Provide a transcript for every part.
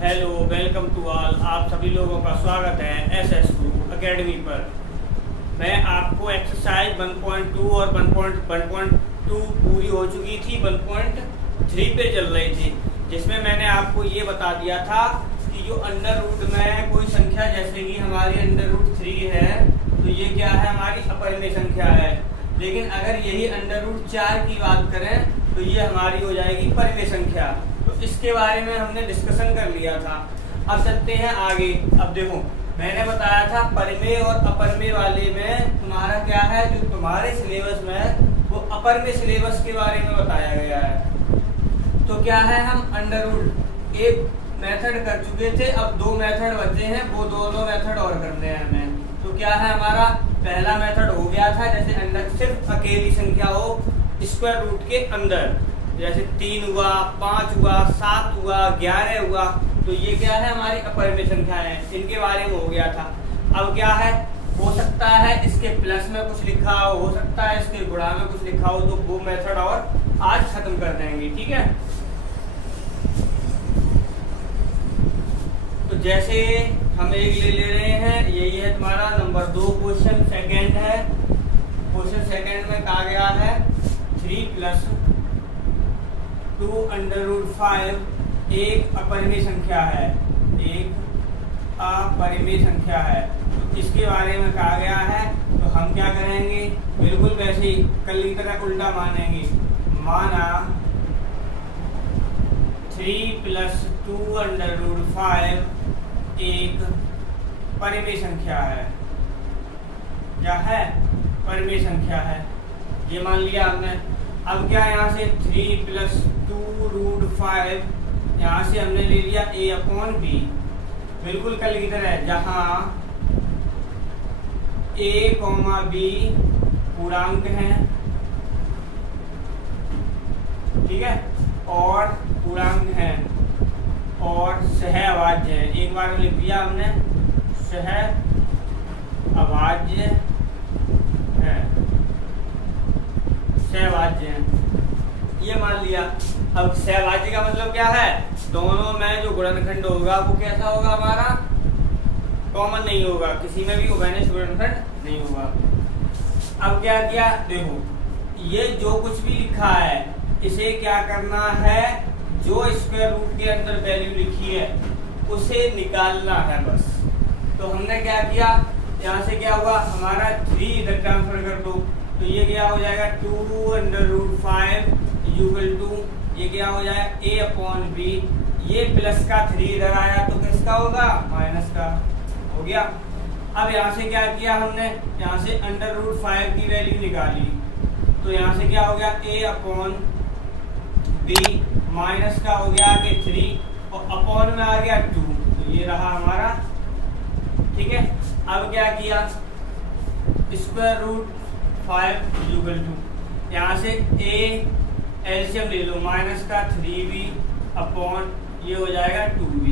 Hello, welcome to all. आप सभी लोगों का स्वागत है एसएस गुरु एकेडमी पर। मैं आपको एक्सरसाइज 1.2 और 1.2 पूरी हो चुकी थी, 1.3 पे चल रही थी, जिसमें मैंने आपको ये बता दिया था कि जो अंडर रूट में कोई संख्या, जैसे कि हमारी अंडर रूट 3 है, तो ये क्या है, हमारी अपरिमेय संख्या है। लेकिन अगर यही अंडर रूट 4 की बात करें तो ये हमारी हो जाएगी परिमेय संख्या। तो इसके बारे में हमने डिस्कशन कर लिया था। अब चलते हैं आगे। अब देखो, मैंने बताया था परिमेय और अपरिमेय वाले में तुम्हारा क्या है, जो तुम्हारे सिलेबस में वो अपरिमेय सिलेबस के बारे में बताया गया है। तो क्या है, हम अंडर रूट एक मेथड कर चुके थे, अब 2 मेथड बचे हैं, वो दोनों मेथड और करने हैं हमें। तो क्या है, हमारा पहला मेथड हो गया था, जैसे अंडर सिर्फ अकेली संख्या हो स्क्वायर रूट के अंदर, जैसे 3 हुआ, 5 हुआ, 7 हुआ, 11 हुआ, तो ये क्या है, हमारी अपरिमेय संख्या है। इनके बारे में हो गया था। अब क्या है, हो सकता है इसके प्लस में कुछ लिखा हो सकता है इसके गुणा में कुछ लिखा हो, तो वो मेथड और आज खत्म कर देंगे, ठीक है। तो जैसे हम एक ले रहे हैं, यही है तुम्हारा नंबर 2 क्वेश्चन सेकंड है। क्वेश्चन सेकंड में कहा गया है 3 + 2 √ 5 एक अपरिमेय संख्या है, एक अपरिमेय संख्या है। तो इसके बारे में कहा गया है, तो हम क्या करेंगे, बिल्कुल वैसे ही कल की तरह उल्टा मानेंगे। माना 3 + 2 √ 5 एक परिमेय संख्या है, क्या है, परिमेय संख्या है, ये मान लिया हमने। अब क्या, यहाँ से 3 + 2 √ 5 यहाँ से हमने ले लिया a/b, बिल्कुल कल की तरह, जहाँ a, b पूर्णांक हैं, ठीक है, और पूर्णांक हैं और सहअभाज्य है। एक बार लिख दिया हमने, सहअभाज्य है, सहअभाज्य है, ये मान लिया। अब सहअभाज्य का मतलब क्या है, दोनों में जो गुणनखंड होगा वो कैसा होगा, हमारा कॉमन नहीं होगा, किसी में भी उभयनिष्ठ गुणनखंड नहीं होगा। अब क्या किया, देखो ये जो कुछ भी लिखा है इसे क्या करना है, जो स्क्वायर रूट के अंदर वैल्यू लिखी है उसे निकालना है बस। तो हमने क्या किया, यहाँ से क्या हुआ, हमारा 3 इधर ट्रांसफर कर दो, तो ये क्या हो जाएगा 2 √ 5 = ये क्या हो जाएगा a/b। ये प्लस का 3 इधर आया तो किसका होगा, माइनस का हो गया। अब यहाँ से क्या किया हमने, यहाँ से √5 की वैल्यू निकाली, तो यहाँ से क्या हो गया a/b माइनस का हो गया कि 3 और अपॉन में आ गया 2, तो ये रहा हमारा, ठीक है। अब क्या किया, √5 = यहाँ से a एलसीएम ले लो, माइनस का 3b अपॉन ये हो जाएगा 2b,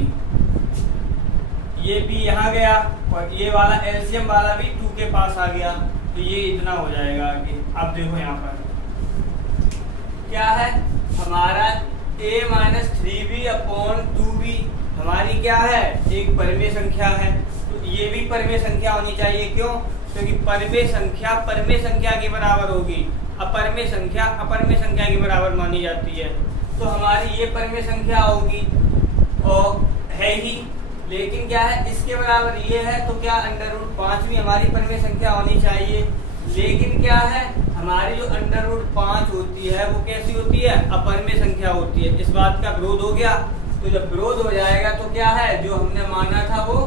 ये भी यहाँ गया और ये वाला एलसीएम वाला भी 2 के पास आ गया, तो ये इतना हो जाएगा आगे। अब देखो यहाँ पर क्या है, हमारा a - 3b अपॉन 2b हमारी क्या है, एक परिमेय संख्या है। तो ये भी परिमेय संख्या होनी चाहिए, क्यों, क्योंकि परिमेय संख्या के बराबर होगी, अपरिमेय संख्या अपरिमेय संख्या के बराबर मानी जाती है। तो हमारी ये परिमेय संख्या होगी और है ही, लेकिन क्या है, इसके बराबर ये है, तो क्या √5 भी हमारी परिमेय संख्या होनी चाहिए। लेकिन क्या है, हमारी जो √5 होती है वो कैसी होती है, अपरिमेय संख्या होती है। इस बात का विरोध हो गया, तो जब विरोध हो जाएगा तो क्या है, जो हमने माना था वो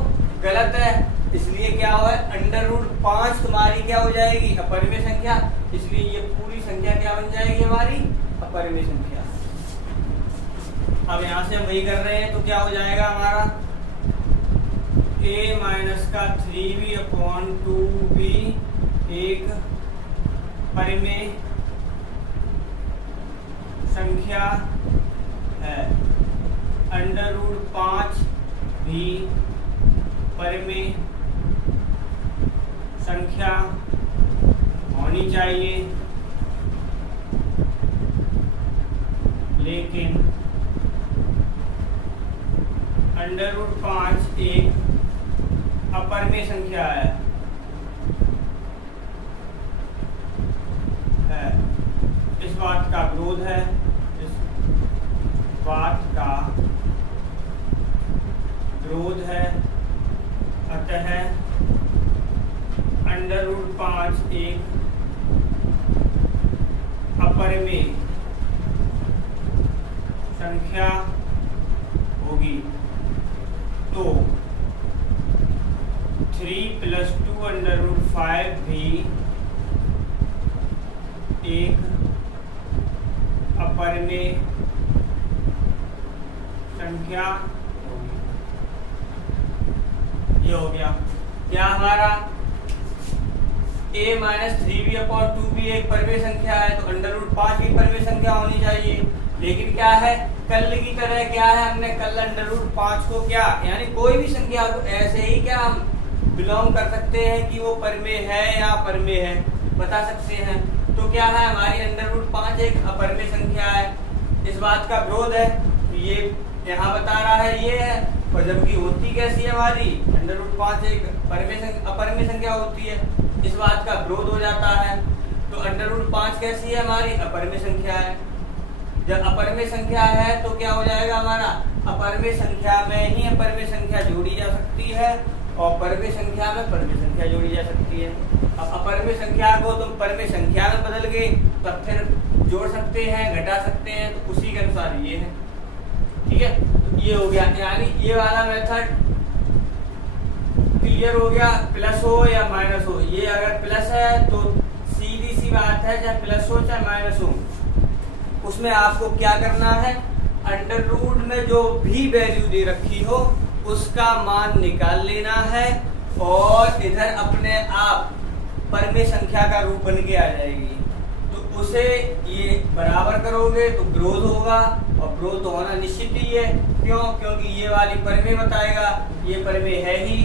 गलत है, इसलिए क्या हो, √5 तुम्हारी क्या हो जाएगी, अपरिमेय संख्या, इसलिए ये पूरी संख्या क्या बन जाएगी, हमारी अपरिमेय संख्या। अब यहाँ से हम वही कर रहे हैं, तो क्या हो जाएगा हमारा a - 3b अपॉन 2b एक परिमेय संख्या है, √5 भी परिमेय संख्या होनी चाहिए, लेकिन √5 एक अपरिमेय संख्या है। इस बात का विरोध है, इस बात का विरोध है, अतः √5 एक अपरिमेय संख्या होगी। तो 3 + 2 √5 भी एक अपरिमेय संख्या होगी। ये हो गया क्या हमारा a-3b/2 भी एक परिमेय संख्या है, तो √5 भी परिमेय संख्या होनी चाहिए। लेकिन क्या है, कल की तरह क्या है, हमने कल √5 को क्या यानी कोई भी संख्या को ऐसे ही क्या हम बिलोंग कर सकते हैं कि वो परिमेय है या अपरिमेय है, बता सकते हैं। तो क्या है, हमारी √5 एक अपरिमेय संख्या है, इस बात का विरोध है। तो ये यहाँ बता रहा है ये है, और जबकि होती कैसी है हमारी √5 एक अपरिमेय संख्या होती है, इस बात का विरोध हो जाता है। तो √5 कैसी है, हमारी अपरिमेय संख्या है। जब अपरिमेय संख्या है तो क्या हो जाएगा हमारा, अपरिमेय संख्या में ही अपरिमेय संख्या जोड़ी जा सकती है और परिमेय संख्या में परिमेय संख्या जोड़ी जा सकती है। अब अपरिमेय संख्या को तुम परिमेय संख्या में बदल गए तब फिर जोड़ सकते हैं, घटा सकते हैं, तो उसी के अनुसार ये है। ठीक है, तो ये हो गया, यानी ये वाला मेथड क्लियर हो गया। प्लस हो या माइनस हो, ये अगर प्लस है तो सीधी सी बात है, चाहे प्लस हो चाहे माइनस हो, उसमें आपको क्या करना है, अंडर रूट में जो भी वैल्यू दे रखी हो उसका मान निकाल लेना है और इधर अपने आप परिमेय संख्या का रूप बन के आ जाएगी। तो उसे ये बराबर करोगे तो विरोध होगा, और विरोध तो होना निश्चित ही है। क्यों? क्योंकि ये वाली परिमेय बताएगा, ये परिमेय है ही,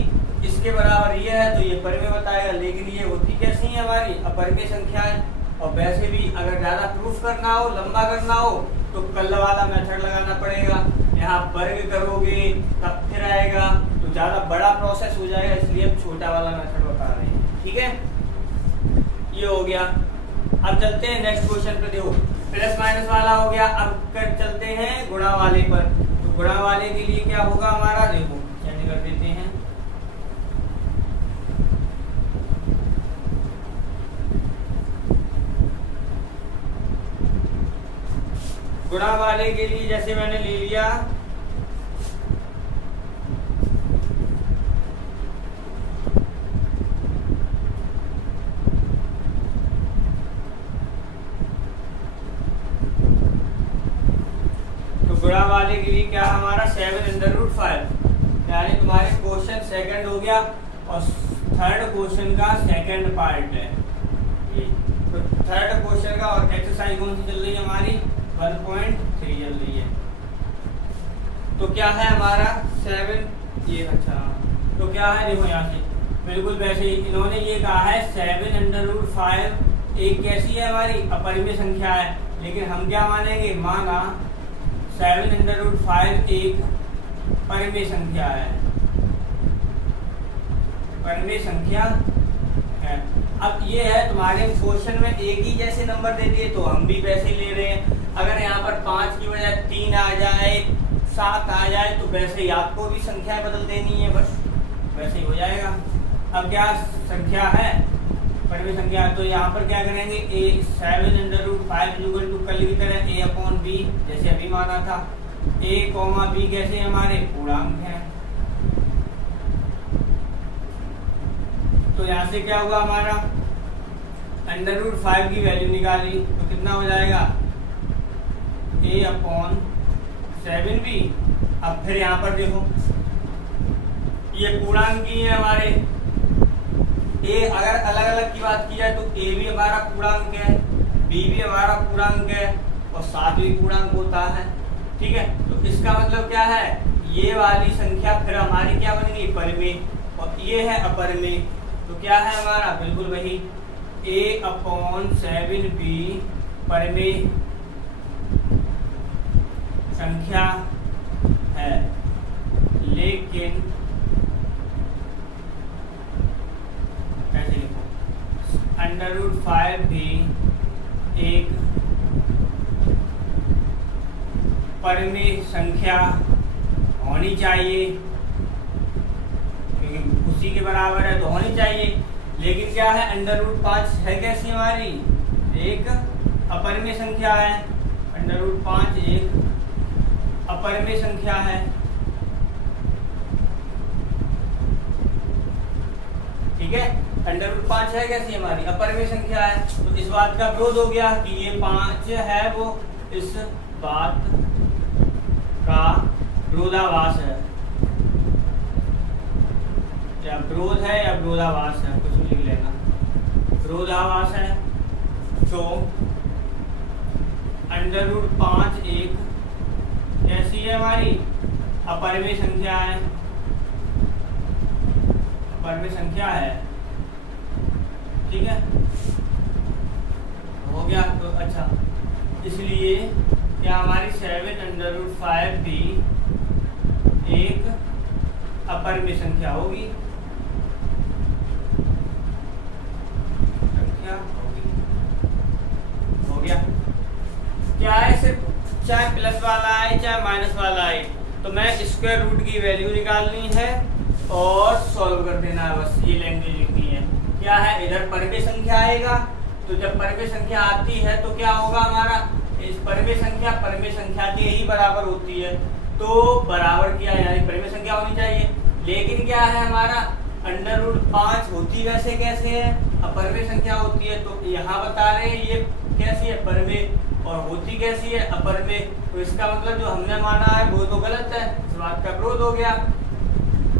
इसके बराबर ये है तो ये परिमेय बताएगा। लेकिन ये होती कैसी है, हमारी अपरिमेय संख्या है। और वैसे भी अगर ज्यादा प्रूफ करना हो, लंबा करना हो, तो कल वाला मेथड लगाना पड़ेगा। यहाँ वर्ग करोगे तब फिर आएगा, तो ज्यादा बड़ा प्रोसेस हो जाएगा, इसलिए हम छोटा वाला मेथड बता रहे हैं। ठीक है, ये हो गया। अब चलते हैं नेक्स्ट क्वेश्चन पे। देखो प्लस माइनस वाला हो गया, अब कर चलते हैं गुणा वाले पर। तो गुणा वाले के लिए क्या होगा हमारा, देखो चेंज कर देते हैं। गुणा वाले के लिए जैसे मैंने ले लिया तो गुणा वाले के लिए क्या हमारा 7 यानी तुम्हारे क्वेश्चन सेकंड हो गया और थर्ड क्वेश्चन का सेकंड पार्ट है ये। तो थर्ड क्वेश्चन का और एक्सरसाइज कौन सी चल रही है हमारी, 1.3 चल रही है। तो क्या है हमारा 7 ये, अच्छा तो क्या है, देखो यहाँ से बिल्कुल वैसे ही इन्होंने ये कहा है 7 एक कैसी है हमारी अपरिमेय संख्या है। लेकिन हम क्या मानेंगे, माना 7 एक परिमेय संख्या है, परिमेय संख्या है। अब ये है तुम्हारे क्वेश्चन में एक ही जैसे नंबर दे दिए तो हम भी वैसे ले रहे हैं। अगर यहाँ पर 5 की बजाय 3 आ जाए, 7 आ जाए, तो वैसे ही आपको भी संख्या बदल देनी है, बस वैसे ही हो जाएगा। अब क्या संख्या है, परिमेय संख्या, तो यहाँ पर क्या करेंगे, 7 कल की तरह a/b जैसे अभी माना था। a, b कैसे हमारे पूर्णांक हैं। तो यहाँ से क्या हुआ हमारा, √5 की वैल्यू निकाली तो कितना हो जाएगा, a/7b। अब फिर यहाँ पर देखो ये पूर्णांक ही है हमारे। a अगर अलग अलग की बात की जाए तो a भी हमारा पूर्णांक है, b भी हमारा पूर्णांक है और 7 भी पूर्णांक होता है। ठीक है, तो इसका मतलब क्या है, ये वाली संख्या फिर हमारी क्या बन गई, परिमेय, और ये है अपरिमेय। तो क्या है हमारा, बिल्कुल वही a/7b परिमेय संख्या है। लेकिन कैसे लिखो, √5 भी एक परिमेय संख्या होनी चाहिए, क्योंकि उसी के बराबर है तो होनी चाहिए। लेकिन क्या है, √5 है कैसी हमारी, एक अपरिमेय संख्या है। √5 एक अपरिमेय संख्या है, ठीक है। √5 है कैसी हमारी, अपरिमेय संख्या है। तो इस बात का विरोध हो गया कि ये 5 है वो इस बात का विरोधाभास है, या विरोध है या विरोधाभास है, कुछ भी लिख लेना, विरोधाभास है। तो √5 एक कैसी है हमारी, अपरिमेय संख्या है, अपरिमेय संख्या है, ठीक है, हो गया। तो अच्छा, इसलिए क्या हमारी 7 √5 भी एक अपरिमेय संख्या होगी, हो गया। क्या है, सिर्फ चाहे प्लस वाला आए चाहे माइनस वाला आए, तो मैं स्क्वायर रूट की वैल्यू निकालनी है और सॉल्व कर देना है, बस ये लैंग्वेज लिखनी है। क्या है, इधर परिमेय संख्या आएगा, तो जब परिमेय संख्या आती है तो क्या होगा हमारा, इस परिमेय संख्या के ही बराबर होती है, तो बराबर किया यानी परिमेय संख्या होनी चाहिए। लेकिन क्या है हमारा, √5 होती वैसे कैसे है, अपरिमेय संख्या होती है, तो यहाँ बता रहे हैं ये कैसी है, परिमेय, और होती कैसी है, अपरिमेय। तो इसका मतलब जो हमने माना है वो तो गलत है, इस बात का विरोध हो गया।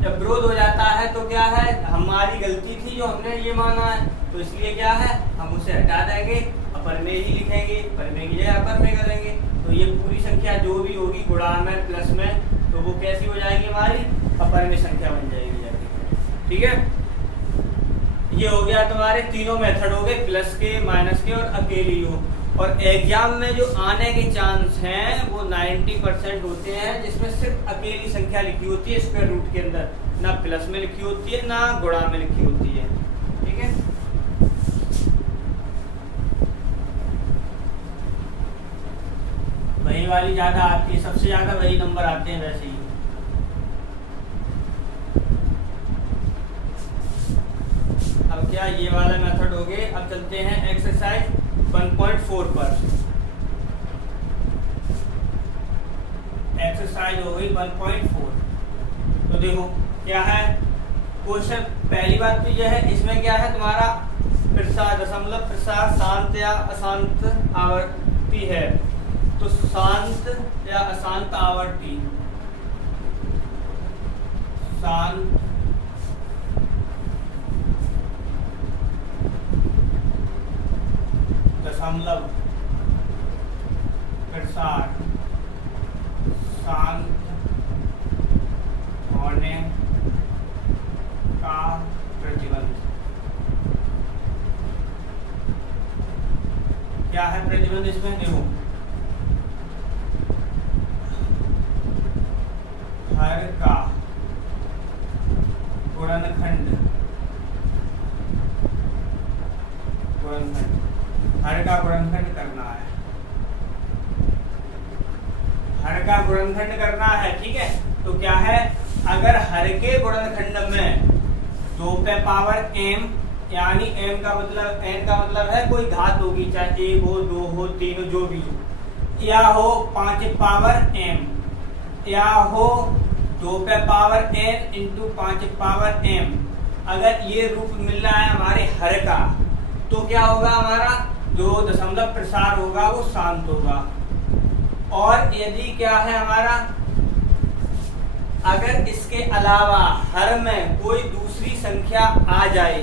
जब विरोध हो जाता है तो क्या है, हमारी गलती थी जो हमने ये माना है, तो इसलिए क्या है, हम उसे हटा देंगे, अपरिमेय ही लिखेंगे, परिमेय की जगह अपरिमेय करेंगे। तो ये पूरी संख्या जो भी होगी गुणा में प्लस में, तो वो कैसी हो जाएगी हमारी, अपरिमेय संख्या बन जाएगी, ठीक है। ये हो गया तुम्हारे तीनों मेथड हो गए, प्लस के, माइनस के और अकेली हो। और एग्जाम में जो आने के चांस हैं वो 90% होते हैं, जिसमें सिर्फ अकेली संख्या लिखी होती है स्क्वायर रूट के अंदर, ना प्लस में लिखी होती है ना गुणा में लिखी होती है, ठीक है। वही वाली ज्यादा आती है, सबसे ज्यादा वही नंबर आते हैं वैसे ही। अब क्या, ये वाला मेथड हो गए। अब चलते हैं एक्सरसाइज 1.4 पर। एक्सरसाइज हो गई 1.4। तो देखो क्या है क्वेश्चन, पहली बात तो यह है, इसमें क्या है तुम्हारा प्रसार, दशमलव प्रसार शांत या अशांत आवर्ती है। तो शांत या अशांत आवर्ती, शांत दशमलव प्रसार शांत होने का प्रतिबंध। क्या है प्रतिबंध इसमें, देखो हर का गुणनखंड, हर का गुणनखंड करना है, हर का गुणनखंड करना है, ठीक है। तो क्या है, अगर हर के गुणनखंड में 2 पे पावर m, यानी m का मतलब, n का मतलब है कोई घात होगी, चाहे 1 हो 2 हो 3 हो जो भी हो, या हो 5 पावर m, या हो 2 पे power n into 5 power m। अगर ये रूप मिल रहा है हमारे हर का, तो क्या होगा हमारा जो दशमलव प्रसार होगा वो शांत होगा। और यदि क्या है हमारा, अगर इसके अलावा हर में कोई दूसरी संख्या आ जाए,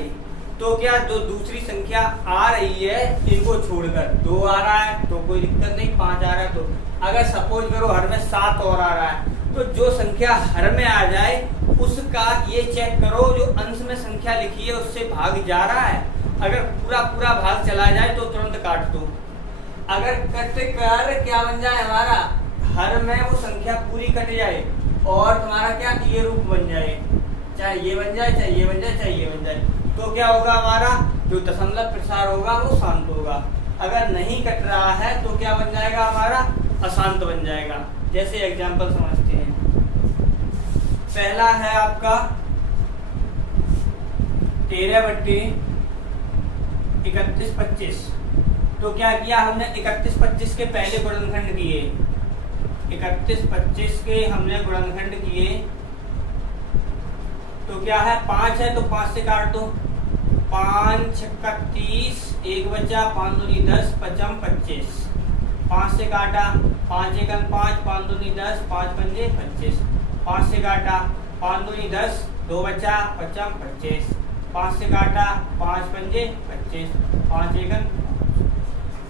तो क्या जो दूसरी संख्या आ रही है इनको छोड़कर 2 आ रहा है तो कोई दिक्कत नहीं, 5 आ रहा है तो, अगर सपोज करो हर में 7 और आ रहा है, तो जो संख्या हर में आ जाए उसका ये चेक करो जो अंश में संख्या लिखी है उससे भाग जा रहा है। अगर पूरा पूरा भाग चला जाए तो तुरंत काट दो। अगर कट कर क्या बन जाए हमारा, हर में वो संख्या पूरी कट जाए और तुम्हारा क्या ये रूप बन जाए, चाहे ये बन जाए, चाहे ये बन जाए, चाहे ये बन जाए, तो क्या होगा हमारा जो दशमलव प्रसार होगा वो शांत होगा। अगर नहीं कट रहा है तो क्या बन जाएगा हमारा अशांत बन जाएगा। जैसे एग्जांपल समझते हैं। पहला है आपका 13/31/25। तो क्या किया हमने 31/25 के पहले गुणनखंड किए, 31/25 के हमने गुणनखंड किए, तो क्या है 5 है तो 5 से काट दो, 5 छक्का 30, 1 बचा, 5 दूनी 10, 5 25, 5 से काटा, 5 एकम 5, 5 दूनी 10, 5 पंजे 25, 5 से काटा, 5 दूनी 10, 2 बचा, 5 25, 5 से काटा, 5 पंजे 25, 5 एकम।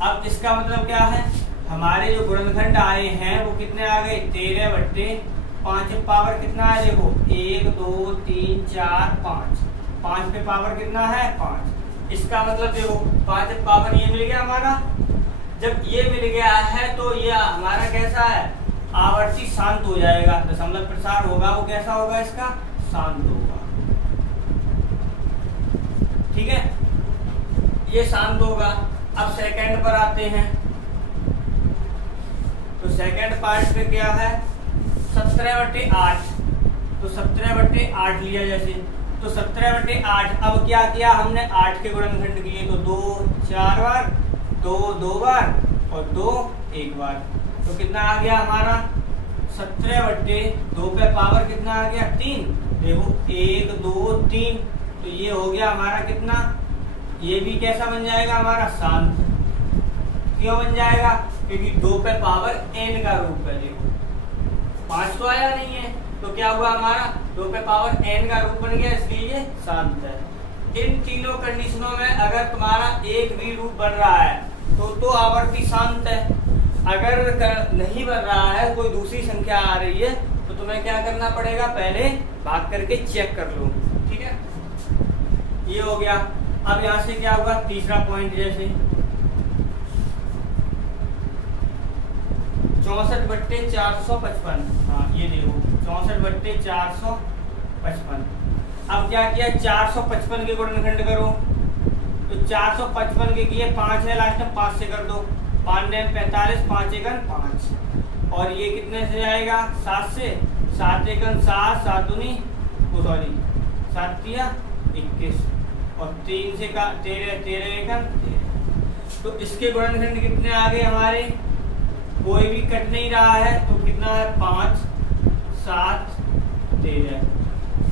अब इसका मतलब क्या है, हमारे जो गुणनखंड आए हैं वो कितने आ गए 13/5 पावर कितना है देखो 1 2 3 4 5, 5 पे पावर कितना है 5। इसका मतलब देखो 5 पावर ये मिल गया हमारा। जब ये मिल गया है तो ये हमारा कैसा है आवर्ती शांत हो जाएगा, दशमलव प्रसार होगा वो कैसा होगा इसका शांत होगा। ठीक है, ये शांत होगा। अब सेकंड पर आते हैं। तो सेकंड पार्ट पे क्या है 17/8, तो 17/8 लिया जैसे, तो 17/8। अब क्या किया हमने 8 के गुणनखंड किए, तो 2 4 बार, 2 2 बार और 2 1 बार, तो कितना आ गया हमारा 17/2 पे पावर कितना आ गया 3। देखो 1 2 3, तो ये हो गया हमारा कितना, ये भी कैसा बन जाएगा हमारा शांत। क्यों बन जाएगा, क्योंकि 2 पे पावर n का रूप है। देखो 5 तो आया नहीं है, तो क्या हुआ हमारा 2 पे पावर n का रूप बन गया, इसलिए ये शांत है। इन तीनों कंडीशनों में अगर तुम्हारा एक भी रूप बन रहा है तो आवर्ती शांत है। अगर नहीं बन रहा है, कोई दूसरी संख्या आ रही है, तो तुम्हें क्या करना पड़ेगा, पहले भाग करके चेक कर लो। ठीक है, ये हो गया। अब यहाँ से क्या होगा तीसरा पॉइंट, जैसे 64/455। हाँ ये देखो 64/455। अब क्या किया 455 के गुणनखंड करो, तो 455 के किए 5 है लास्ट में, 5 से कर दो, 5 9 45, 5 एकन 5, और ये कितने से जाएगा 7 से, 7 एकन 7, 7 दूनी 7 किया 21, और 3 से का 13 13 एकन 13। तो इसके गुणनखंड कितने आ गए हमारे, कोई भी कट नहीं रहा है, तो कितना है 5 7 13।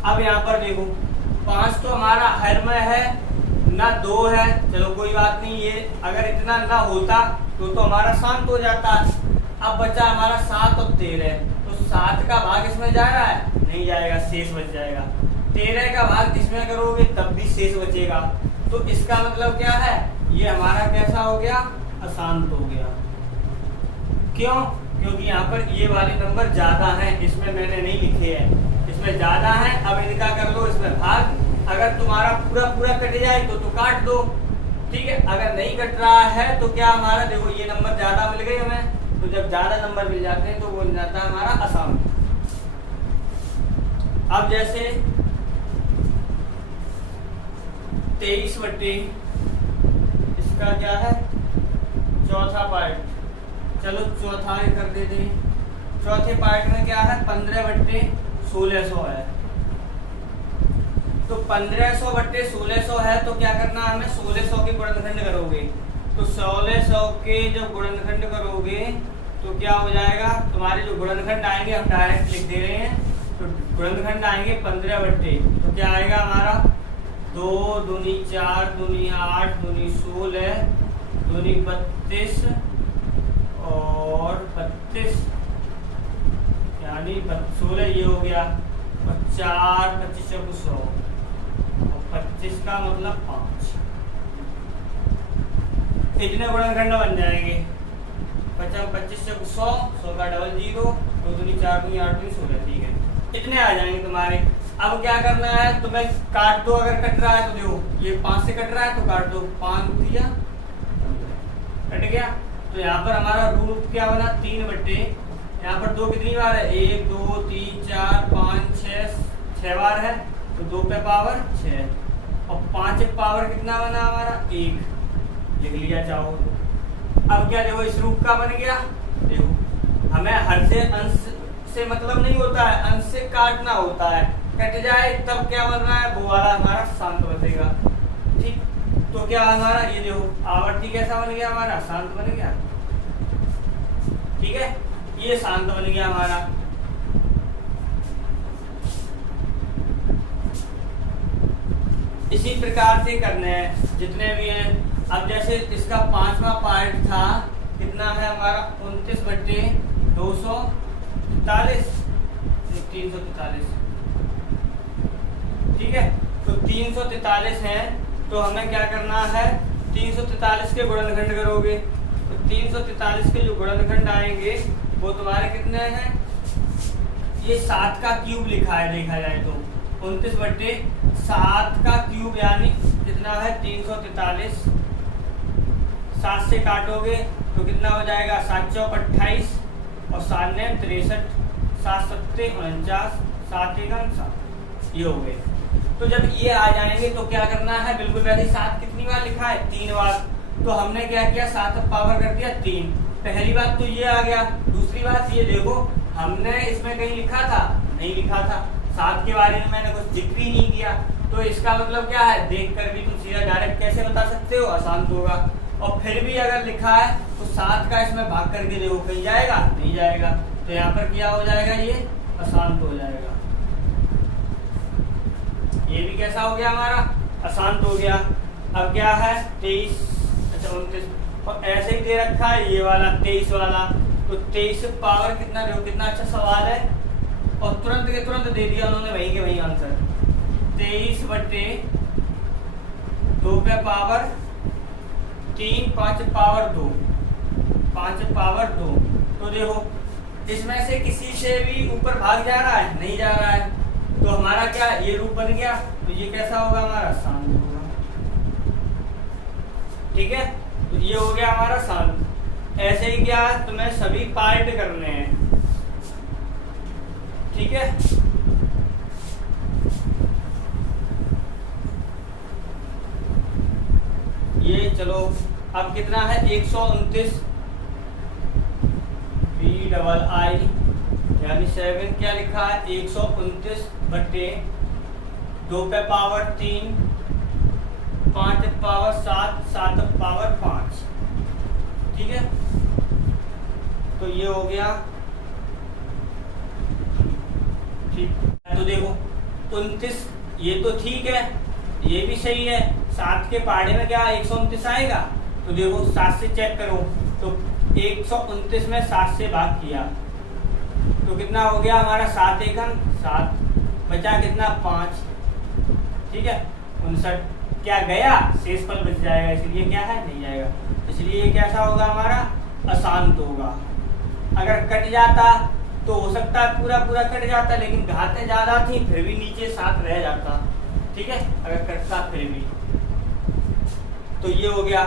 अब यहाँ पर देखो 5 तो हमारा हर में है ना, 2 है, चलो कोई बात नहीं, ये अगर इतना ना होता तो हमारा शांत हो जाता। अब बचा हमारा 7 और 13, तो 7 का भाग इसमें जा रहा है, नहीं जाएगा, शेष बच जाएगा। 13 का भाग इसमें करोगे तब भी शेष बचेगा, तो इसका मतलब क्या है, ये हमारा कैसा हो गया, अशांत हो गया। क्यों, क्योंकि यहाँ पर ये वाले नंबर ज्यादा हैं, इसमें मैंने नहीं लिखे हैं, इसमें ज्यादा है। अब इनका कर लो इसमें भाग, अगर तुम्हारा पूरा पूरा कट जाए तो काट दो। ठीक है, अगर नहीं कट रहा है तो क्या हमारा देखो ये नंबर ज्यादा मिल गए हमें, तो जब ज्यादा नंबर मिल जाते हैं तो वो बन जाता है हमारा अशांत। अब जैसे 23/, इसका क्या है चौथा पार्ट, चलो चौथा ही कर देते हैं। चौथे पार्ट में क्या है 15/1600 है, तो 1500/1600 है, तो क्या करना हमें 1600 के गुणनखंड करोगे, तो 1600 के जब गुणनखंड करोगे तो क्या हो जाएगा, तुम्हारे जो गुणनखंड आएंगे हम डायरेक्ट लिख दे रहे हैं, तो गुणनखंड आएंगे 15/, तो क्या आएगा हमारा 2 दूनी 4 दूनी 8 दूनी 16 दूनी 32 और 32, यानी 16 ये हो गया, और 4 25 चौको 100, और 25 का मतलब 5। इतने गुणनखंड बन जाएंगे, 50 25 चौको 100, 100 का डबल 0, 2 दूनी 4 दूनी 8 दूनी 16। ठीक है, इतने आ जाएंगे तुम्हारे। अब क्या करना है, तुम्हें काट दो, अगर कट रहा है तो देखो ये 5 से कट रहा है तो काट दो, 5 दिया कट गया। तो यहाँ पर हमारा रूट क्या बना 3/, यहाँ पर 2 कितनी बार है, 1 2 3 4 5 6 बार है, तो 2 पे पावर 6 और 5 पावर कितना बना हमारा 1, लिख लिया चाहो तो। अब क्या देखो इस रूप का बन गया। देखो हमें हर से अंश से मतलब नहीं होता है, अंश से काटना होता है, कट जाए तब क्या बन रहा है, वो वाला हमारा शांत बचेगा। ठीक, तो क्या हमारा ये देखो आवर्ती कैसा बन गया हमारा, शांत बन गया। ठीक है, ये शांत बन गया हमारा। इसी प्रकार से करने हैं जितने भी हैं। अब जैसे इसका 5वां पार्ट था, कितना है हमारा 29/243 343। ठीक है, तो 343 है, तो हमें क्या करना है, 343 के गुणनखंड करोगे, तो 343 के जो गुणनखंड आएंगे वो तुम्हारे कितने हैं, ये 7 का क्यूब लिखा है, देखा जाए तो 29/7 का क्यूब यानी कितना है 343। 7 से काटोगे तो कितना हो जाएगा, 7 चौक 28 और 7 ने 63, 7 सत्ते 49, 7 एकम 7, ये हो गए। तो जब ये आ जाएंगे तो क्या करना है, बिल्कुल वैसे 7 कितनी बार लिखा है, 3 बार, तो हमने क्या किया 7 पावर कर दिया 3। पहली बात तो ये आ गया। दूसरी बात ये देखो, हमने इसमें कहीं लिखा था, नहीं लिखा था, 7 के बारे में मैंने कुछ जिक्र ही नहीं किया, तो इसका मतलब क्या है, देखकर भी तुम सीधा डायरेक्ट कैसे बता सकते हो, आसान होगा। और फिर भी अगर लिखा है तो 7 का इसमें भाग करके देखो, कहीं जाएगा, नहीं जाएगा, तो यहाँ पर क्या हो जाएगा, ये अशांत हो जाएगा। ये भी कैसा हो गया हमारा, अशांत हो गया। अब क्या है 23, अच्छा 29, और ऐसे ही दे रखा है ये वाला 23 वाला, तो 23 पावर कितना, देखो कितना अच्छा सवाल है, और तुरंत के तुरंत दे दिया उन्होंने, वही के वही आंसर। 23/2 पे पावर 3, 5 पावर 2, 5 पावर 2। तो देखो इसमें से किसी से भी ऊपर भाग जा रहा है, नहीं जा रहा है, तो हमारा क्या ये रूप बन गया, तो ये कैसा होगा हमारा, शांत होगा। ठीक है, तो ये हो गया हमारा शांत। ऐसे ही क्या तुम्हें सभी पार्ट करने हैं। ठीक है, ये चलो अब कितना है 129 VII यानी 7 क्या लिखा है 129/2 पे पावर 3, 5 पावर 7, 7 पावर 5। ठीक है, तो ये हो गया। ठीक, तो देखो 29, ये तो ठीक है, ये भी सही है। 7 के पहाड़े में क्या 129 आएगा, तो देखो 7 से चेक करो, तो 129 में 7 से भाग किया तो कितना हो गया हमारा, 7 एकम 7, बचा कितना 5। ठीक है, 59 क्या गया, शेष फल बच जाएगा, इसलिए क्या है, नहीं जाएगा, इसलिए ये कैसा होगा हमारा, अशांत होगा। अगर कट जाता तो हो सकता है पूरा पूरा कट जाता, लेकिन घातें ज्यादा थी फिर भी नीचे 7 रह जाता। ठीक है, अगर कटता फिर भी, तो ये हो गया।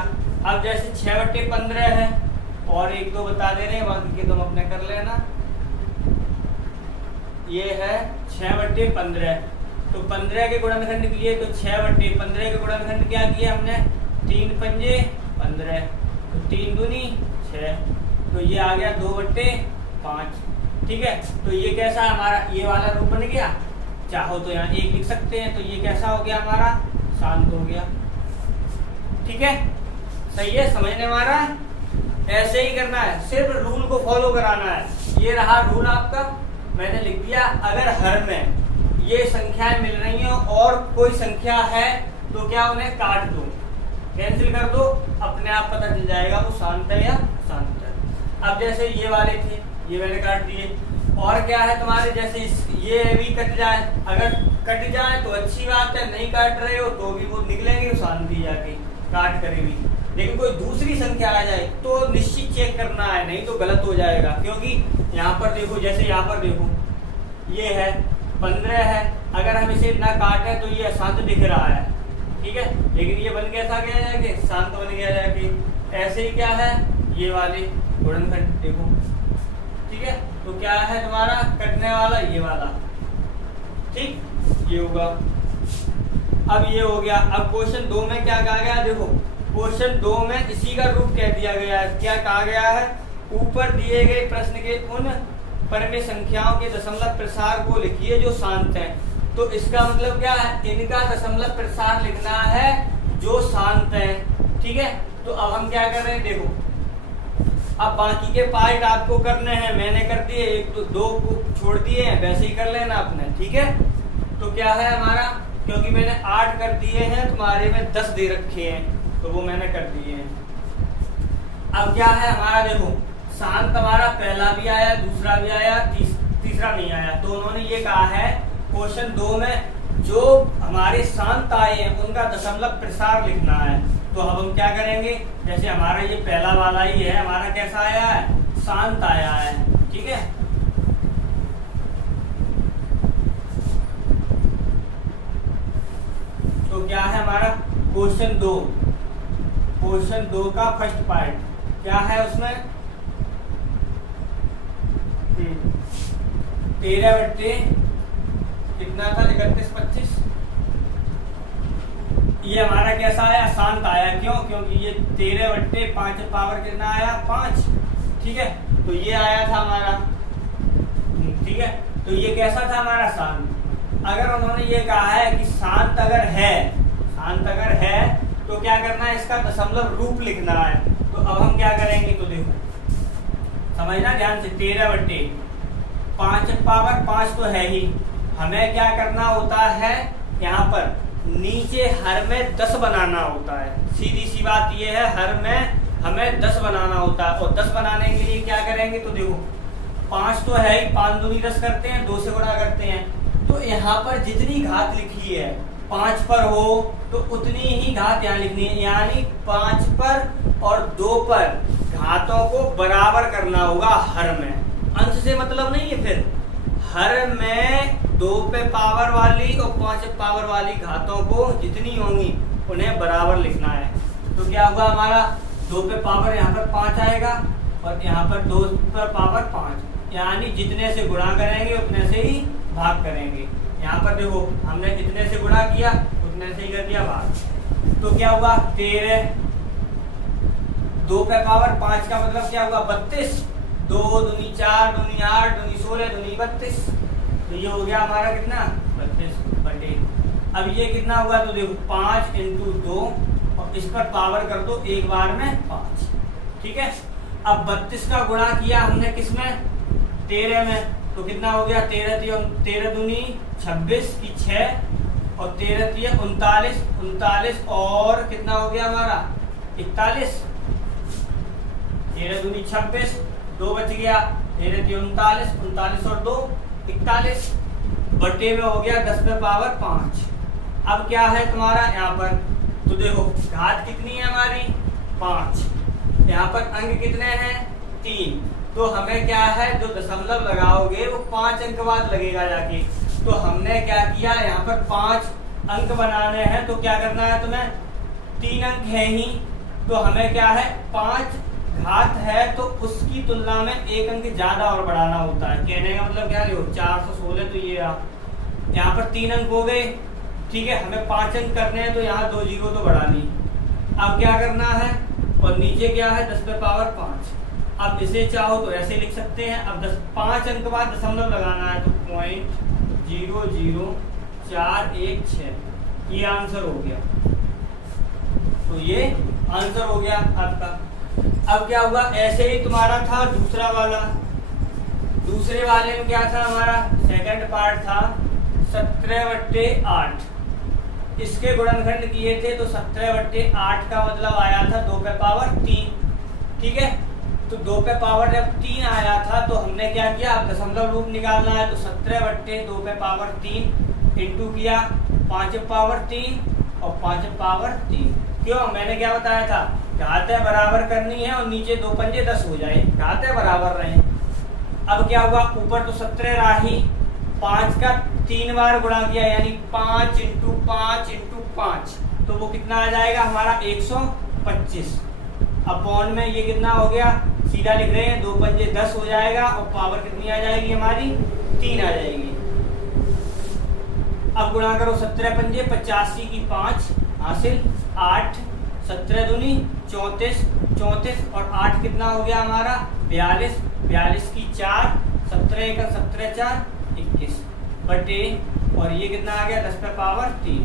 अब जैसे 6/15 है, और 1-2 बता दे रहे हैं, बाकी के तुम अपने कर लेना। ये है 6/15, तो 15 के गुणनखंड के लिए, तो 6/15 के गुणनखंड क्या किया हमने, 3 पंजे 15, तो 3 दूनी 6, तो ये आ गया 2/5। ठीक है, तो ये कैसा हमारा ये वाला रूप बन गया। चाहो तो यहाँ 1 लिख सकते हैं, तो ये कैसा हो गया हमारा, शांत हो गया। ठीक है, सही है, समझने हमारा ऐसे ही करना है, सिर्फ रूल को फॉलो कराना है। ये रहा रूल आपका, मैंने लिख दिया। अगर हर में ये संख्याएं मिल रही हो और कोई संख्या है तो क्या उन्हें काट दो, कैंसिल कर दो, अपने आप पता चल जाएगा वो शांत है या अशांत है। अब जैसे ये वाले थे, ये मैंने काट दिए, और क्या है तुम्हारे जैसे ये भी कट जाए, अगर कट जाए तो अच्छी बात है, नहीं काट रहे हो तो भी वो निकलेंगे शांति जाके काट करेगी। लेकिन कोई दूसरी संख्या आ जाए तो निश्चित चेक करना है, नहीं तो गलत हो जाएगा। क्योंकि यहाँ पर देखो, जैसे यहाँ पर देखो ये है 15 है, अगर हम इसे ना काटें तो ये अशांत दिख रहा है। ठीक है, लेकिन ये बन कैसा गया जाके, शांत बन गया जाके। ऐसे ही क्या है ये वाले गुणनखंड देखो, ठीक है, तो क्या है तुम्हारा कटने वाला ये वाला, ठीक, ये होगा। अब ये हो गया। अब क्वेश्चन 2 में क्या कहा गया, देखो क्वेश्चन 2 में इसी का रूप कह दिया गया है। क्या कहा गया है, ऊपर दिए गए प्रश्न के उन परिमेय संख्याओं के दशमलव प्रसार को लिखिए जो शांत हैं। तो इसका मतलब क्या है, इनका दशमलव प्रसार लिखना है जो शांत है, ठीक है। तो अब हम क्या कर रहे हैं, देखो अब बाकी के पार्ट आपको करने हैं, मैंने कर दिए, 1 तो 2 को छोड़ दिए हैं, वैसे ही कर लेना आपने, ठीक है। तो क्या है हमारा, क्योंकि मैंने 8 कर दिए हैं, तुम्हारे में 10 दे रखे हैं, तो वो मैंने कर दिए हैं। अब क्या है हमारा, देखो शांत हमारा पहला भी आया, दूसरा भी आया, तीसरा नहीं आया। तो उन्होंने ये कहा है क्वेश्चन 2 में जो हमारे शांत आए हैं उनका दशमलव प्रसार लिखना है। तो अब हम क्या करेंगे, जैसे हमारा ये पहला वाला ही है, हमारा कैसा आया है, शांत आया है, ठीक है। तो क्या है हमारा क्वेश्चन 2 का फर्स्ट पार्ट क्या है, उसमें 13 बट्टे कितना था, 31-25, ये हमारा कैसा आया, शांत आया। क्यों, क्योंकि ये 13 बट्टे 5 पावर कितना आया, 5, ठीक है। तो ये आया था हमारा, ठीक है। तो ये कैसा था हमारा, शांत। अगर उन्होंने ये कहा है कि शांत अगर है तो क्या करना है, इसका दशमलव रूप लिखना है। तो अब हम क्या करेंगे, तो देखो समझना ध्यान से, 13 बट्टे 5 पावर 5 तो है ही, हमें क्या करना होता है, यहाँ पर नीचे हर में 10 बनाना होता है। सीधी सी बात ये है, हर में हमें 10 बनाना होता है। और 10 बनाने के लिए क्या करेंगे, तो देखो 5 तो है ही, 5 दूनी 10 करते हैं, 2 से गुणा करते हैं। तो यहाँ पर जितनी घात लिखी है 5 पर हो तो उतनी ही घात यहाँ लिखनी है, यानी 5 पर और 2 पर घातों को बराबर करना होगा हर में। अंश से मतलब नहीं है, फिर हर में 2 पे पावर वाली और 5 पावर वाली घातों को जितनी होंगी उन्हें बराबर लिखना है। तो क्या होगा हमारा, 2 पे पावर यहाँ पर 5 आएगा और यहाँ पर 2 पर पावर 5, यानी जितने से गुणा करेंगे उतने से ही भाग करेंगे। यहाँ पर देखो हमने जितने से गुणा किया उतने से ही कर दिया भाग। तो क्या हुआ, 13, 2 पे पावर 5 का मतलब क्या हुआ, 32, 2 दूनी 4, दूनी 8, दूनी 16, दूनी 32। तो ये हो गया हमारा कितना, 32 बटे। अब ये कितना हुआ, तो देखो 5 × 2 और इस पर पावर कर दो एक बार में 5, ठीक है। अब 32 का गुणा किया हमने किसमें, 13 में, तो कितना हो गया, 13 दूनी 26 की 6 और 13 3 39 और कितना हो गया हमारा 41। 13 दूनी 26, 2 बच गया, 13 3 39 और 2 41 बटे में हो गया 10 पे पावर 5। अब क्या है तुम्हारा यहाँ पर, तो देखो घात कितनी है हमारी 5, यहाँ पर अंक कितने हैं 3। तो हमें क्या है, जो दशमलव लगाओगे वो 5 अंक बाद लगेगा जाके। तो हमने क्या किया, यहाँ पर 5 अंक बनाने हैं, तो क्या करना है तुम्हें, 3 अंक है ही, तो हमें क्या है 5 घात है तो उसकी तुलना में 1 अंक ज्यादा और बढ़ाना होता है। कहने का मतलब क्या, देखो 416, तो ये यहाँ पर 3 अंक हो गए, ठीक है। हमें 5 अंक करने हैं तो यहाँ 2 जीरो तो बढ़ा ली। अब क्या करना है, और नीचे क्या है 10 पे पावर 5। अब इसे चाहो तो ऐसे लिख सकते हैं। अब 5 अंक बाद दशमलव लगाना है, तो 0.00416, ये आंसर हो गया। तो ये आंसर हो गया आपका। अब क्या हुआ, ऐसे ही तुम्हारा था दूसरा वाला। दूसरे वाले में क्या था हमारा, सेकंड पार्ट था 17/8। इसके गुणनखंड किए थे तो 17/8 का मतलब आया था 2 पे पावर 3, ठीक है। तो 2 पे पावर जब 3 आया था तो हमने क्या किया, अब दशमलव रूप निकालना है, तो 17/2 पे पावर 3 इंटू किया 5 पावर 3 और 5 पावर 3। क्यों, मैंने क्या बताया था, घातें बराबर करनी है और नीचे 2 पंजे 10 हो जाए, घातें बराबर रहे। अब क्या हुआ, ऊपर तो 17 राही, 5 का 3 बार गुणा किया, यानी 5 × 5 × 5, तो वो कितना आ जाएगा हमारा 125। अपॉन में ये कितना हो गया, सीधा लिख रहे हैं, 2 पंजे 10 हो जाएगा और पावर कितनी आ जाएगी हमारी, 3 आ जाएगी। अब गुणा करो 17 पंजे 85 की 5 हासिल 8, 17 दूनी 34, 34 और 8 कितना हो गया हमारा 42, 42 की 4, 17 एक 17 4 21 बटे, और ये कितना आ गया 10 पे पावर 3।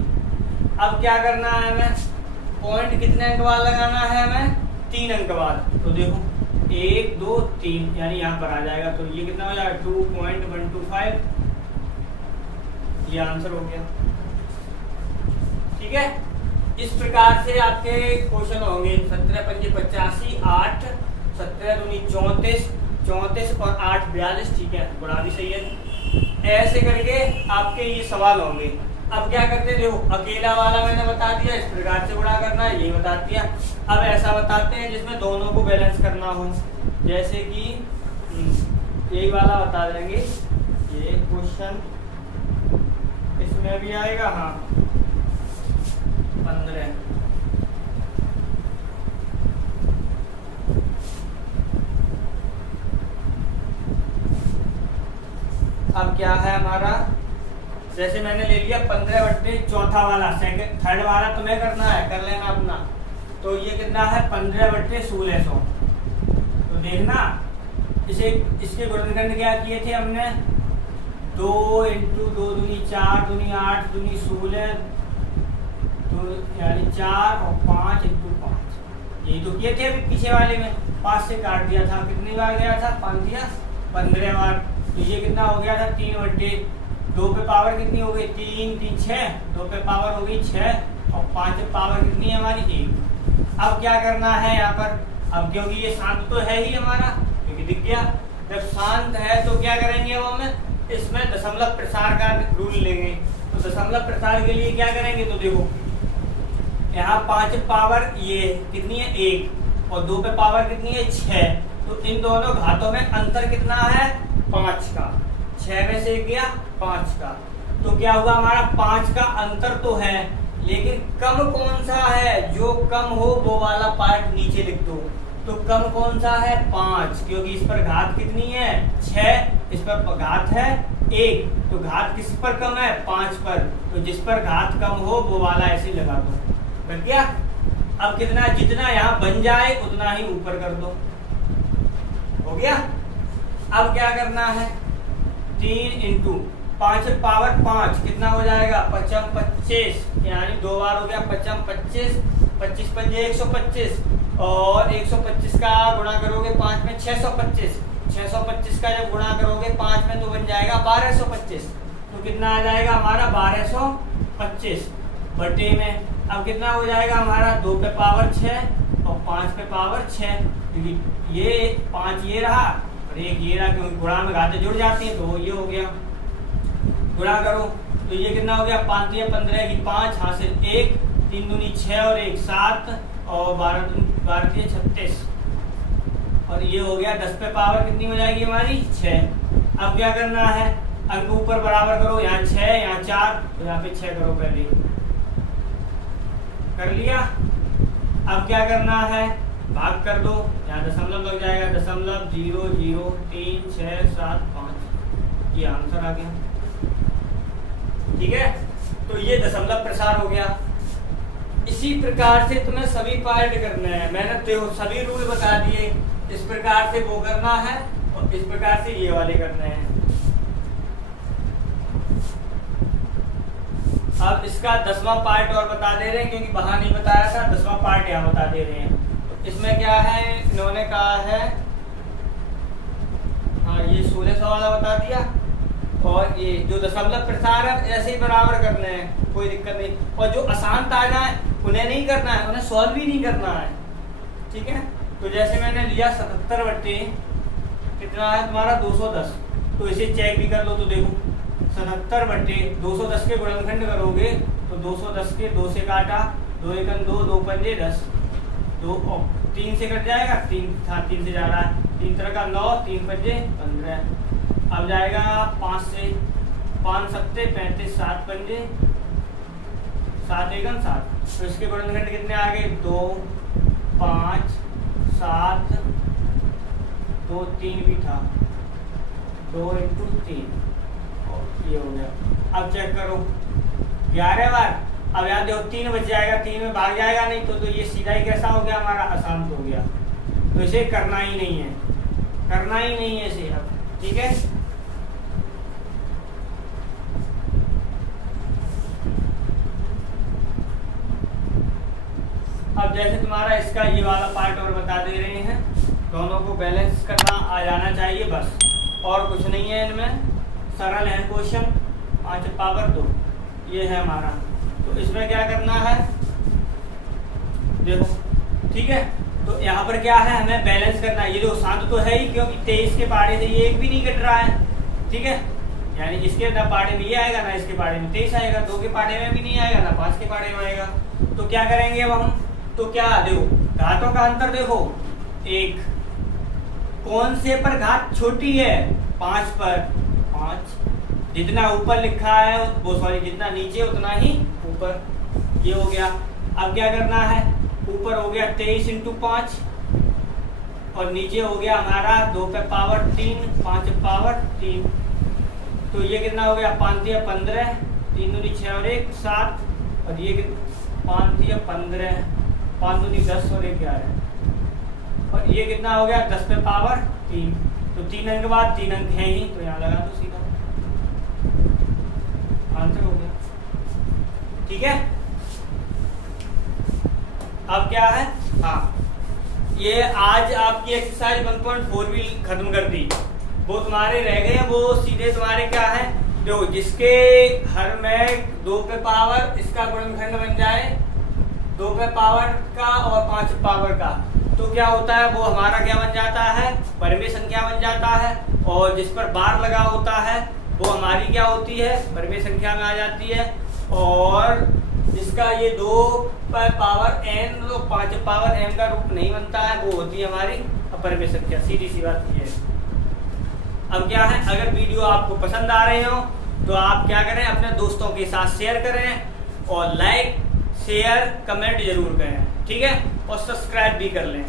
अब क्या करना है हमें, पॉइंट कितने अंक बाद लगाना है हमें, 3 अंक बाद। तो देखो 1 2 3 यानी यहाँ पर आ जाएगा, तो ये कितना हो जाएगा 2.125, ये आंसर हो गया। ठीक है, इस प्रकार से आपके क्वेश्चन होंगे। 17 पंजे 85, 8, 17 दूनी 34, 34 और 8 42। ठीक है, गुणा भी सही है। ऐसे करके आपके ये सवाल होंगे। अब क्या करते हैं, देखो अकेला वाला मैंने बता दिया, इस प्रकार से गुणा करना है, यही बता दिया। अब ऐसा बताते हैं जिसमें दोनों को बैलेंस करना हो, जैसे कि यही वाला बता देंगे। ये क्वेश्चन इसमें भी आएगा, हाँ 15। अब क्या है हमारा, जैसे मैंने ले लिया 15 बट्टे चौथा वाला, सेकंड थर्ड वाला तुम्हें करना है, कर लेना अपना। तो ये कितना है 15 बट्टे 1600। तो देखना इसे, इसके गुणनखंड क्या किए थे हमने, 2 × 2 दूनी 4 दूनी 8 दूनी 16, तो यानी 4 और 5 × 5, यही तो किए थे अभी पीछे वाले में। 5 से काट दिया था, कितनी बार गया था 5 दिया 15 बार। तो ये कितना हो गया था 3 बट्टे 2 पे पावर कितनी हो गई 3 3 6, 2 पे पावर हो गई 6 और 5 पे पावर कितनी है हमारी 1। अब क्या करना है यहाँ पर, अब क्योंकि ये शांत तो है ही हमारा, क्योंकि दिख गया, जब शांत है तो क्या करेंगे अब हमें इसमें दशमलव प्रसार का रूल लेंगे। तो दशमलव प्रसार के लिए क्या करेंगे, तो देखो यहाँ 5 पावर ये कितनी है 1 और 2 पे पावर कितनी है 6, तो इन दोनों घातों में अंतर कितना है 5 का, 6 में से गया 5 का। तो क्या हुआ हमारा 5 का अंतर तो है, लेकिन कम कौन सा है, जो कम हो वो वाला पार्ट नीचे लिख दो। तो कम कौन सा है 5, क्योंकि इस पर घात कितनी है 6, इस पर घात है 1, तो घात किस पर कम है 5 पर, तो जिस पर घात कम हो वो वाला ऐसे लगा दो, बन गया। अब कितना, जितना यहाँ बन जाए उतना ही ऊपर कर दो, हो गया। अब क्या करना है 3 × 5 पावर 5 कितना हो जाएगा 5 25, यानी 2 बार हो गया 5 25, 25 पंजे 125 और 125 का गुणा करोगे 5 में 625, 625 का जब गुणा करोगे 5 में तो बन जाएगा 1225। तो कितना आ जाएगा हमारा 1225 बटे में। अब कितना हो जाएगा हमारा 2 पे पावर 6 और 5 पे पावर 6, क्योंकि ये 5 ये रहा और 1 ये रहा, क्योंकि गुणा में घातें जुड़ जाती हैं, तो ये हो गया। गुणा करो तो ये कितना हो गया 5 × 15 की 5 हासिल 1, 3 दूनी 6 और 1 7 और 12 × 36, और ये हो गया 10 पे पावर कितनी हो जाएगी हमारी 6। अब क्या करना है, अंक ऊपर बराबर करो, यहाँ 6 यहाँ 4, तो यहाँ पे 6 करो, पहले कर लिया। अब क्या करना है, भाग कर दो, यहाँ दशमलव लग जाएगा, 0.00367 ये आंसर आ गया। ठीक है, तो ये दशमलव प्रसार हो गया। इसी प्रकार से तुम्हें सभी पार्ट करना है, मैंने तो सभी रूल बता दिए, इस प्रकार से वो करना है और इस प्रकार से ये वाले करने हैं। अब इसका 10वां पार्ट और बता दे रहे हैं, क्योंकि वहां नहीं बताया था, 10वां पार्ट यहाँ बता दे रहे हैं। तो इसमें क्या है, इन्होंने कहा है, हाँ ये 1600 वाला बता दिया, और ये जो दशमलव प्रसार है ऐसे ही बराबर करने हैं, कोई दिक्कत नहीं। और जो आसान आ जाए उन्हें नहीं करना है, उन्हें सॉल्व भी नहीं करना है। ठीक है, तो जैसे मैंने लिया 77 बट्टे कितना है तुम्हारा 210, तो इसे चेक भी कर लो। तो देखो 77 बट्टे 210 के गुणनखंड करोगे तो 210 के 2 से काटा, 2 × 2 2 पंजे 10, 2 और 3 से कट जाएगा, 3 था 3 से जा रहा है, 3 तरह का 9, 3 पंजे 15। अब जाएगा 5 से, 5 सत्ते 35, 7 पंजे 7 × 7, तो इसके गुणनखंड कितने आ गए 2 5 7 2 3 भी था, 2 × 3 और ये हो गया। अब चेक करो 11 बार। अब याद देखो 3 बच जाएगा, 3 में भाग जाएगा नहीं तो ये सीधा ही कैसा हो गया हमारा, अशांत हो गया। तो इसे करना ही नहीं है, करना ही नहीं है इसे अब, ठीक है। अब जैसे तुम्हारा इसका ये वाला पार्ट और बता दे रहे हैं, दोनों को बैलेंस करना आ जाना चाहिए बस, और कुछ नहीं है इनमें, सरल है क्वेश्चन। 5 पावर 2 ये है हमारा। तो इसमें क्या करना है देखो, ठीक है। तो यहाँ पर क्या है, हमें बैलेंस करना है। ये जो शांत तो है ही, क्योंकि 23 के पारे से ये एक भी नहीं कट रहा है, ठीक है। यानी इसके ना पारे में ये आएगा ना इसके पारे में 23 आएगा, 2 के पारे में भी नहीं आएगा ना 5 के पारे में आएगा। तो क्या करेंगे अब हम, तो क्या देखो घातों का अंतर देखो, एक कौन से पर घात छोटी है, 5 पर 5, जितना ऊपर लिखा है वो सॉरी जितना नीचे उतना ही ऊपर, ये हो गया। अब क्या करना है, ऊपर हो गया 23 × 5 और नीचे हो गया हमारा 2 पे पावर 3 5 पावर 3। तो ये कितना हो गया, 5 × 15, 3 दूनी 6 और 1 7, और ये 5 × 15, 5 दूनी 10 और 1 11, और ये कितना हो गया 10 पे पावर 3। तो 3 अंक बाद 3 अंक है ही, तो यहाँ लगा दो सीधा, आंसर हो गया, ठीक है। अब क्या है, हाँ ये आज आपकी एक्सरसाइज 1.4 भी खत्म कर दी। वो तुम्हारे रह गए, वो सीधे तुम्हारे क्या है, जो जिसके हर में 2 पे पावर इसका गुणनखंड बन जाए, 2 पे पावर का और 5 पावर का, तो क्या होता है वो हमारा क्या बन जाता है, परिमेय संख्या बन जाता है। और जिस पर बार लगा होता है वो हमारी क्या होती है, परिमेय संख्या में आ जाती है। और जिसका ये 2 पर पावर n तो 5 पावर m का रूप नहीं बनता है, वो होती है हमारी अपरिमेय संख्या। सीधी सी बात ये है। अब क्या है, अगर वीडियो आपको पसंद आ रहे हो तो आप क्या करें, अपने दोस्तों के साथ शेयर करें और लाइक शेयर कमेंट जरूर करें, ठीक है, और सब्सक्राइब भी कर लें।